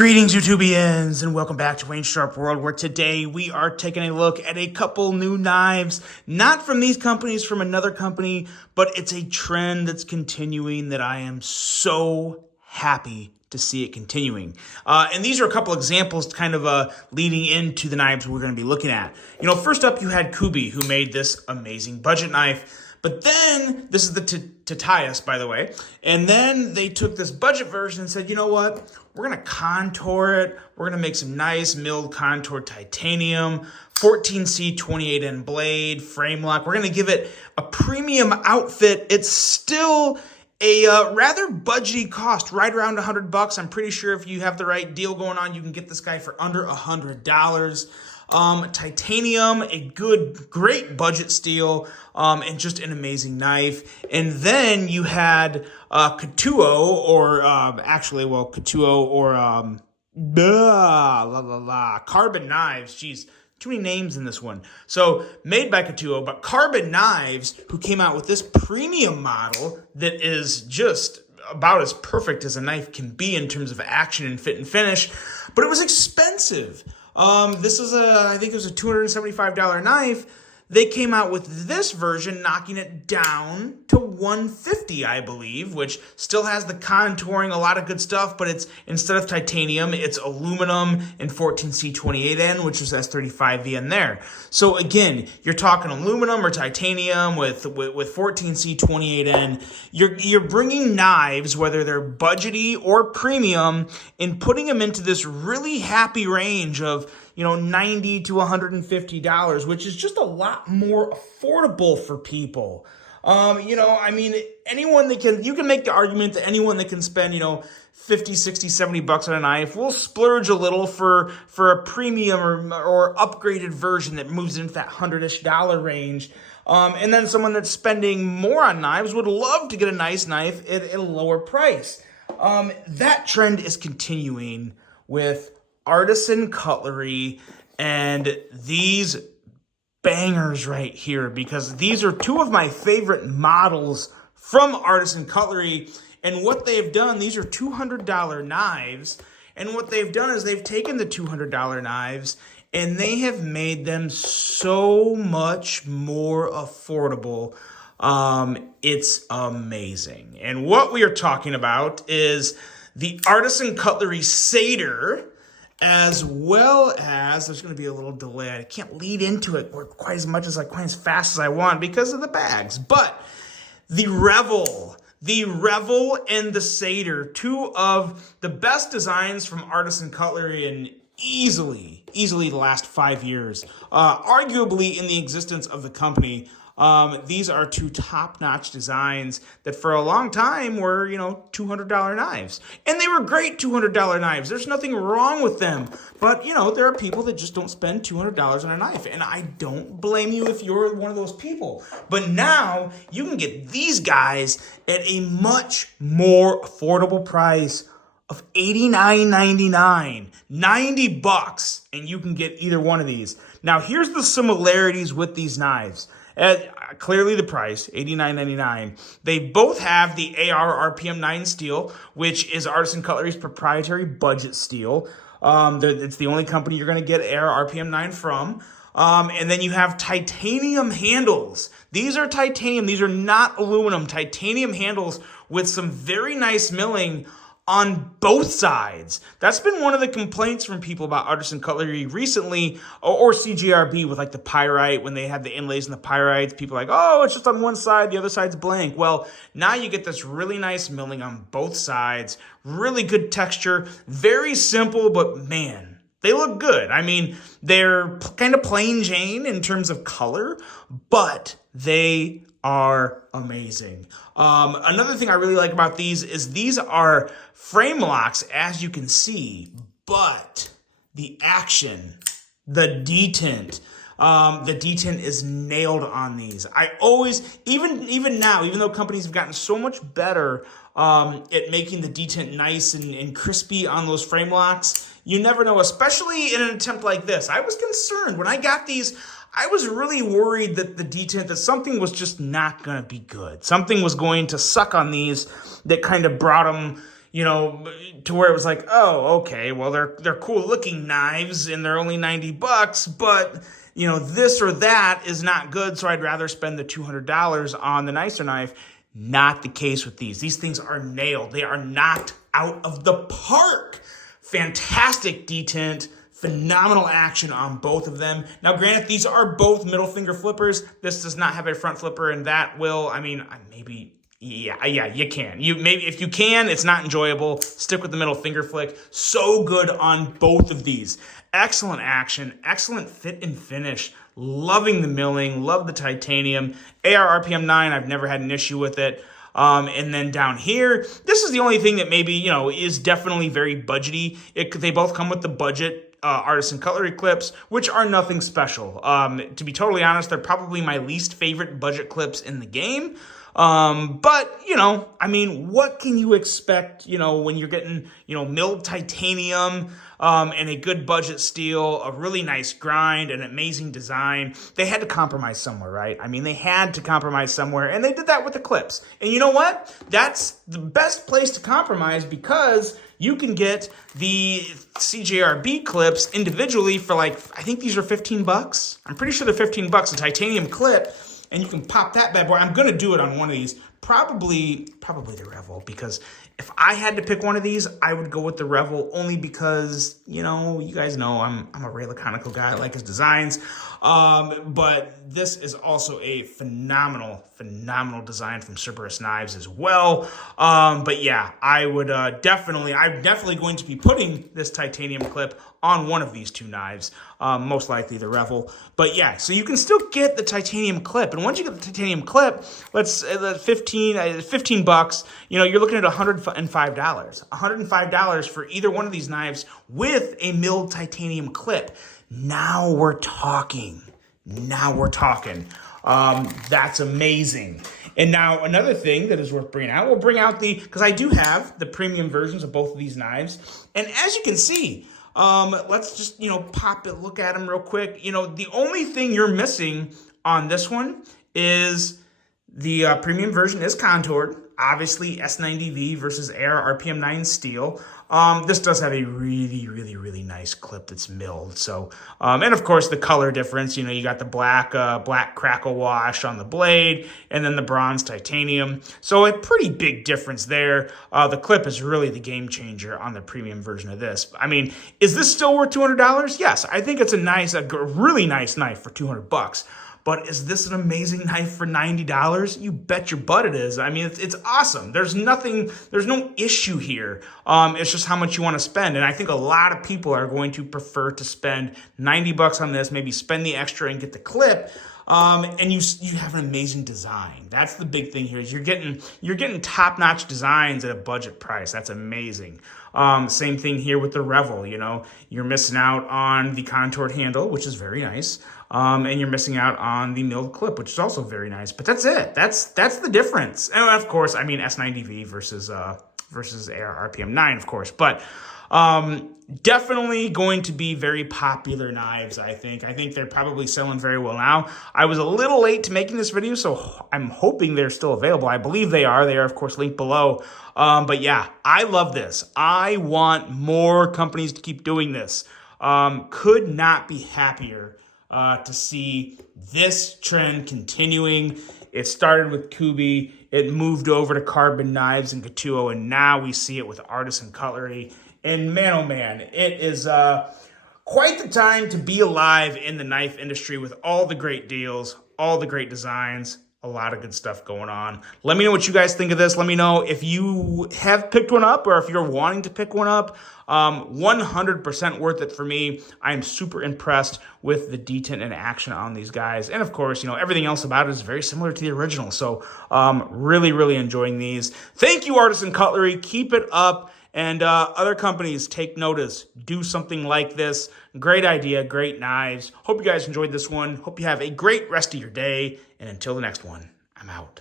Greetings, YouTubians, and welcome back to Wayne's Sharp World, where today we are taking a look at a couple new knives, not from these companies, from another company, but it's a trend that's continuing that I am so happy to see it continuing. And these are a couple examples kind of leading into the knives we're going to be looking at. First up, you had Kubi, who made this amazing budget knife. But then, this is the Titius, by the way, and then they took this budget version and said, you know what, we're going to contour it, we're going to make some nice milled contour titanium, 14C 28N blade, frame lock, we're going to give it a premium outfit. It's still a rather budgety cost, right around $100. I'm pretty sure if you have the right deal going on, you can get this guy for under $100. Titanium, a great budget steel, and just an amazing knife. And then you had Couture, or Couture, or Carbon Knives. Jeez, too many names in this one. So made by Couture, but Carbon Knives, who came out with this premium model that is just about as perfect as a knife can be in terms of action and fit and finish, but it was expensive. This is I think it was a $275 knife. They came out with this version, knocking it down to $150, I believe, which still has the contouring, a lot of good stuff, but it's, instead of titanium, it's aluminum and 14C 28N, which is S35V in there. So again, you're talking aluminum or titanium with 14C 28N. You're bringing knives, whether they're budgety or premium, and putting them into this really happy range of $90 to $150, which is just a lot more affordable for people. Anyone that you can make the argument that anyone that can spend, 50, 60, 70 bucks on a knife will splurge a little for a premium or upgraded version that moves into that $100-ish range. And then someone that's spending more on knives would love to get a nice knife at a lower price. That trend is continuing with Artisan Cutlery and these bangers right here, because these are two of my favorite models from Artisan Cutlery. And what they've done, these are $200 knives, and what they've done is they've taken the $200 knives and they have made them so much more affordable. It's amazing. And what we are talking about is the Artisan Cutlery Satyr, as well as, there's going to be a little delay. I can't lead into it quite as fast as I want because of the bags. But the Revel and the Satyr, two of the best designs from Artisan Cutlery in easily the last 5 years, arguably in the existence of the company. These are two top-notch designs that for a long time were, $200 knives. And they were great $200 knives. There's nothing wrong with them. But, there are people that just don't spend $200 on a knife. And I don't blame you if you're one of those people. But now you can get these guys at a much more affordable price of $89.99, $90, and you can get either one of these. Now, here's the similarities with these knives. Clearly the price, $89.99. They both have the AR RPM 9 steel, which is Artisan Cutlery's proprietary budget steel. It's the only company you're going to get AR RPM 9 from. And then you have titanium handles. These are titanium. These are not aluminum. Titanium handles with some very nice milling on both sides. That's been one of the complaints from people about Artisan Cutlery recently, or CGRB with like the pyrite, when they had the inlays and the pyrites. People are like, oh, it's just on one side, the other side's blank. Well, now you get this really nice milling on both sides, really good texture, very simple, but man, they look good. I mean, they're kind of plain Jane in terms of color, but they are amazing. Another thing I really like about these is these are frame locks, as you can see, but the action, the detent is nailed on these. I always, even now, even though companies have gotten so much better at making the detent nice and crispy on those frame locks, you never know, especially in an attempt like this. I was concerned when I got these. I was really worried that the detent, that something was just not going to be good. Something was going to suck on these that kind of brought them, you know, to where it was like, oh, okay, well, they're cool looking knives and they're only $90, but you know, this or that is not good, so I'd rather spend the $200 on the nicer knife. Not the case with these. These things are nailed. They are knocked out of the park. Fantastic detent, phenomenal action on both of them. Now, granted, these are both middle finger flippers. This does not have a front flipper, and that will, I mean, maybe... Yeah, you can. Maybe if you can, it's not enjoyable. Stick with the middle finger flick. So good on both of these. Excellent action, excellent fit and finish. Loving the milling, love the titanium. AR RPM 9, I've never had an issue with it. And then down here, this is the only thing that maybe, you know, is definitely very budgety. They both come with the budget Artisan Cutlery clips, which are nothing special. To be totally honest, they're probably my least favorite budget clips in the game. But, you know, I mean, what can you expect, you know, when you're getting, you know, milled titanium, and a good budget steel, a really nice grind, an amazing design. They had to compromise somewhere, right? I mean, they had to compromise somewhere, and they did that with the clips. And you know what? That's the best place to compromise, because you can get the CJRB clips individually for like, I think these are $15. I'm pretty sure they're $15, a titanium clip. And you can pop that bad boy. I'm going to do it on one of these. Probably the Revel, because if I had to pick one of these, I would go with the Revel, only because, you know, you guys know I'm a Ray Laconico guy. I like his designs. But this is also a phenomenal design from Cerberus Knives as well. But yeah, I'm definitely going to be putting this titanium clip on one of these two knives, most likely the Revel. But yeah, so you can still get the titanium clip, and once you get the titanium clip, let's $15. You know, you're looking at $105. $105 for either one of these knives with a milled titanium clip. Now we're talking. That's amazing. And now another thing that is worth bringing out, we'll bring out because I do have the premium versions of both of these knives. And as you can see, let's just, you know, look at them real quick. You know, the only thing you're missing on this one is the premium version is contoured. Obviously, S90V versus AR RPM 9 steel. This does have a really nice clip that's milled. So, and of course the color difference, you know, you got the black crackle wash on the blade and then the bronze titanium. So a pretty big difference there. The clip is really the game changer on the premium version of this. I mean, is this still worth $200? Yes, I think it's a really nice knife for $200. But is this an amazing knife for $90? You bet your butt it is. I mean, it's awesome. There's no issue here. It's just how much you want to spend. And I think a lot of people are going to prefer to spend $90 on this, maybe spend the extra and get the clip. And you have an amazing design. That's the big thing here, is you're getting top-notch designs at a budget price. That's amazing. Same thing here with the Revel, you know. You're missing out on the contoured handle, which is very nice. And you're missing out on the milled clip, which is also very nice. But that's it. That's the difference. And of course, I mean S90V versus AR RPM 9, of course. But definitely going to be very popular knives, I think. I think they're probably selling very well now. I was a little late to making this video, so I'm hoping they're still available. I believe they are. They are, of course, linked below. But yeah, I love this. I want more companies to keep doing this. Could not be happier to see this trend continuing. It started with Kubi. It moved over to carbon knives and Katuo, and now we see it with Artisan Cutlery. And man, oh man, it is quite the time to be alive in the knife industry with all the great deals, all the great designs, a lot of good stuff going on. Let me know what you guys think of this. Let me know if you have picked one up or if you're wanting to pick one up. 100% worth it for me. I am super impressed with the detent and action on these guys. And of course, you know, everything else about it is very similar to the original. So really enjoying these. Thank you, Artisan Cutlery. Keep it up. And other companies, take notice. Do something like this. Great idea, great knives. Hope you guys enjoyed this one. Hope you have a great rest of your day. And until the next one, I'm out.